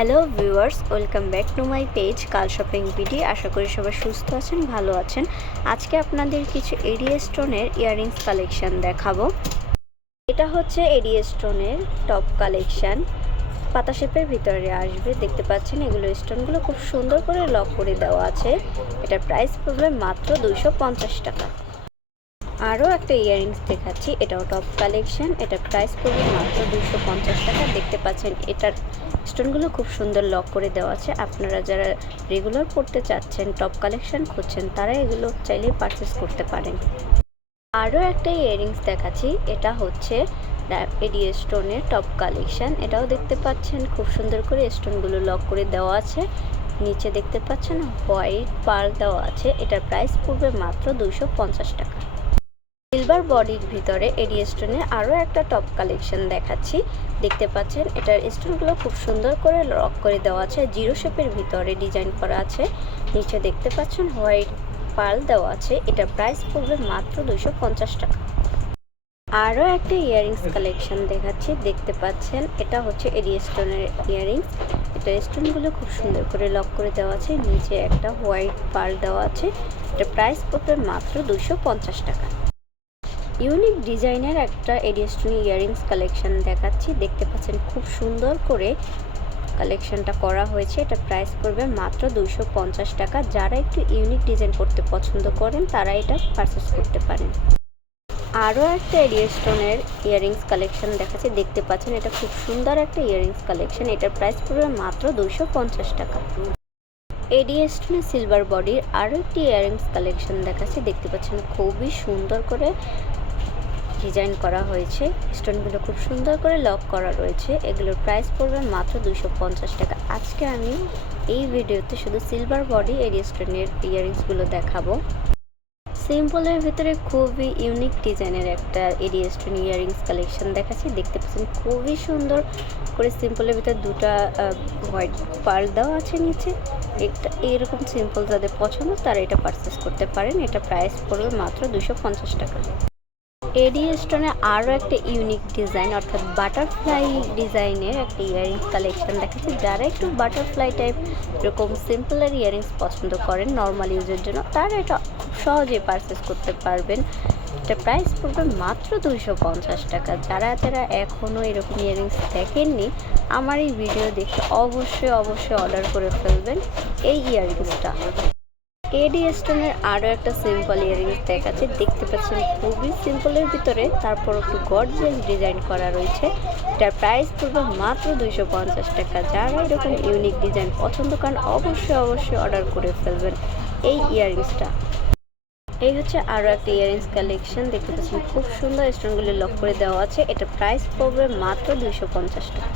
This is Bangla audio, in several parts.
Hello viewers, welcome back to my page কাল শপিং বিডি। আশা করি সবাই সুস্থ আছেন, ভালো আছেন। আজকে আপনাদের কিছু এডি স্টোনের ইয়াররিংস কালেকশন দেখাবো। এটা হচ্ছে এডি স্টোনের টপ কালেকশন, পাতা শেপের ভিতরে আসবে। দেখতে পাচ্ছেন এগুলো স্টোনগুলো খুব সুন্দর করে লক করে দেওয়া আছে। এটার প্রাইস পড়বে মাত্র 250 টাকা। আরও একটা ইয়াররিংস দেখাচ্ছি, এটাও টপ কালেকশন। এটার প্রাইস পড়বে মাত্র 250 টাকা। দেখতে পাচ্ছেন এটার স্টোনগুলো খুব সুন্দর লক করে দেওয়া আছে। আপনারা যারা রেগুলার পড়তে চাচ্ছেন, টপ কালেকশন খুঁজছেন, তারা এগুলো চাইলেই পারচেস করতে পারেন। আরও একটা ইয়াররিংস দেখাচ্ছি, এটা হচ্ছে এডি স্টোনের টপ কালেকশন। এটাও দেখতে পাচ্ছেন খুব সুন্দর করে স্টোনগুলো লক করে দেওয়া আছে। নিচে দেখতে পাচ্ছেন হোয়াইট পার্ল দেওয়া আছে। এটার প্রাইস পড়বে মাত্র 250 টাকা। সিলভার বডির ভিতরে এডি স্টোনের আরও একটা টপ কালেকশন দেখাচ্ছি। দেখতে পাচ্ছেন এটার স্টোনগুলো খুব সুন্দর করে লক করে দেওয়া আছে। জিরো শেপের ভিতরে ডিজাইন করা আছে। নিচে দেখতে পাচ্ছেন হোয়াইট পার্ল দেওয়া আছে। এটার প্রাইস পড়বে মাত্র 250 টাকা। আরও একটা ইয়াররিংস কালেকশন দেখাচ্ছি। দেখতে পাচ্ছেন এটা হচ্ছে এডি স্টোনের ইয়াররিংস। এটা স্টোনগুলো খুব সুন্দর করে লক করে দেওয়া আছে। নিচে একটা হোয়াইট পার্ল দেওয়া আছে। এটা প্রাইস পড়বে মাত্র 250 টাকা। ইউনিক ডিজাইনের একটা এডি স্টোন ইয়াররিংস কালেকশন দেখাচ্ছি। দেখতে পাচ্ছেন খুব সুন্দর করে কালেকশনটা করা হয়েছে। এটা প্রাইস পড়বে মাত্র 250 টাকা। যারা একটু ইউনিক ডিজাইন করতে পছন্দ করেন, তারা এটা পারচেস করতে পারেন। আরও একটা এডি স্টোনের ইয়াররিংস কালেকশন দেখাচ্ছি। দেখতে পাচ্ছেন এটা খুব সুন্দর একটা ইয়াররিংস কালেকশন। এটার প্রাইস পড়বে মাত্র 250 টাকা। এডি স্টোনের সিলভার বডির আরও একটি ইয়াররিংস কালেকশন দেখাচ্ছি। দেখতে পাচ্ছেন খুবই সুন্দর করে ডিজাইন করা হয়েছে। স্টোনগুলো খুব সুন্দর করে লক করা রয়েছে। এগুলোর প্রাইস পড়বে মাত্র 250 টাকা। আজকে আমি এই ভিডিওতে শুধু সিলভার বডি এডি স্টোনের ইয়াররিংসগুলো দেখাবো। সিম্পলের ভিতরে খুবই ইউনিক ডিজাইনের একটা এডি স্টোন ইয়াররিংস কালেকশন দেখাচ্ছি। দেখতে পাচ্ছেন খুবই সুন্দর করে সিম্পলের ভিতরে দুটা হোয়াইট পার্ল দেওয়া আছে নিচে। একটা এরকম সিম্পল যাদের পছন্দ, তারা এটা পারচেস করতে পারেন। এটা প্রাইস পড়বে মাত্র 250 টাকা। এডি স্টোনে আরও একটা ইউনিক ডিজাইন, অর্থাৎ বাটারফ্লাই ডিজাইনের একটা ইয়াররিংস কালেকশন দেখাচ্ছি। যারা একটু বাটারফ্লাই টাইপ এরকম সিম্পলের ইয়াররিংস পছন্দ করেন নর্মাল ইউজের জন্য, তারা এটা খুব সহজেই পারচেস করতে পারবেন। এটা প্রাইস পড়বে মাত্র 250 টাকা। যারা এখনও এরকম ইয়াররিংস দেখেননি, আমার এই ভিডিও দেখে অবশ্যই অর্ডার করে ফেলবেন এই ইয়াররিংসটা। এডি স্টোনের আরও একটা সিম্পল ইয়াররিংস দেখাচ্ছে। দেখতে পাচ্ছেন খুবই সিম্পলের ভিতরে তারপর একটু গর্জিয়াস ডিজাইন করা রয়েছে। এটার প্রাইস পড়বে মাত্র 250 টাকা। যারা এরকম ইউনিক ডিজাইন পছন্দ করেন, অবশ্যই অর্ডার করে ফেলবেন এই ইয়াররিংসটা। এই হচ্ছে আরও একটা ইয়াররিংস কালেকশন। দেখতে পাচ্ছেন খুব সুন্দর স্টোনগুলি লক করে দেওয়া আছে। এটা প্রাইস পড়বে মাত্র 250 টাকা।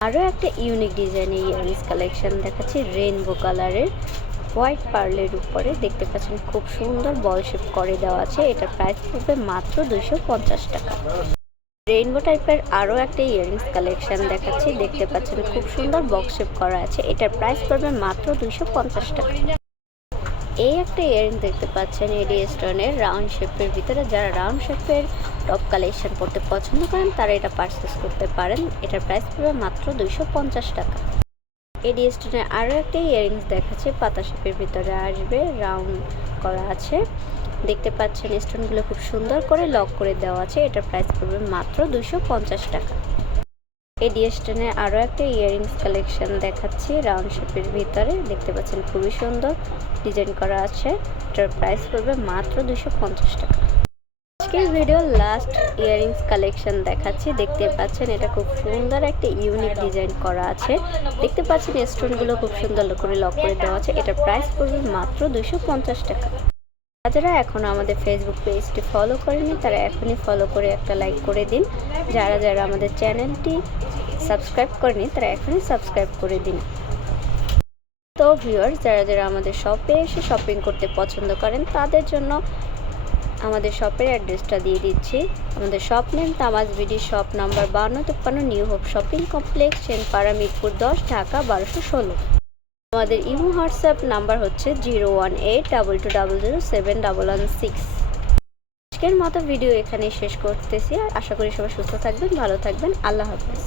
আরও একটা ইউনিক ডিজাইনের ইয়াররিংস কালেকশন দেখাচ্ছি রেইনবো কালারের হোয়াইট পার্লের উপরে। দেখতে পাচ্ছেন খুব সুন্দর বল শেপ করে দেওয়া আছে। এটা প্রাইস পড়বে মাত্র 250 টাকা। রেইনবো টাইপের আরও একটা ইয়াররিংস কালেকশন দেখাচ্ছি। দেখতে পাচ্ছেন খুব সুন্দর বক্স শেপ করা আছে। এটার প্রাইস পড়বে মাত্র 250 টাকা। এই একটা ইয়াররিং দেখতে পাচ্ছেন এডি স্টোনের রাউন্ড শেপের ভিতরে। যারা রাউন্ড শেপের টপ কালেকশন করতে পছন্দ করেন, তারা এটা পারচেস করতে পারেন। এটার প্রাইস পড়বে মাত্র 250 টাকা। এডি স্টোনের আরও একটা ইয়াররিংস দেখাচ্ছে, পাতা শেপের ভিতরে আসবে, রাউন্ড করা আছে। দেখতে পাচ্ছেন স্টোনগুলো খুব সুন্দর করে লক করে দেওয়া আছে। এটার প্রাইস পড়বে মাত্র 250 টাকা। এডি স্টোনের আরও একটা ইয়াররিংস কালেকশন দেখাচ্ছি রাউন্ড শেপের ভিতরে। দেখতে পাচ্ছেন খুবই সুন্দর ডিজাইন করা আছে। এটার প্রাইস পড়বে মাত্র 250 টাকা। আজকের ভিডিও লাস্ট ইয়াররিংস কালেকশন দেখাচ্ছি। দেখতে পাচ্ছেন এটা খুব সুন্দর একটা ইউনিক ডিজাইন করা আছে। দেখতে পাচ্ছেন স্টোনগুলো খুব সুন্দর করে লক করে দেওয়া আছে। এটার প্রাইস পড়বে মাত্র 250 টাকা। যারা এখনও আমাদের ফেসবুক পেজটি ফলো করেনি, তারা এখনই ফলো করে একটা লাইক করে দিন। যারা আমাদের চ্যানেলটি সাবস্ক্রাইব করেনি, তারা এখনই সাবস্ক্রাইব করে দিন। তো ভিউয়ার্স, যারা আমাদের শপে এসে শপিং করতে পছন্দ করেন, তাদের জন্য আমাদের শপের অ্যাড্রেসটা দিয়ে দিচ্ছি। আমাদের শপ নেম তামাজ BD, shop number 5253, new hope shopping complex, Senpara, Mirpur 10, Dhaka 1216। আমাদের ইমো হোয়াটসঅ্যাপ নাম্বার হচ্ছে 01822007116। আজকের মতো ভিডিও এখানেই শেষ করতেছি। আশা করি সবাই সুস্থ থাকবেন, ভালো থাকবেন। আল্লাহ হাফেজ।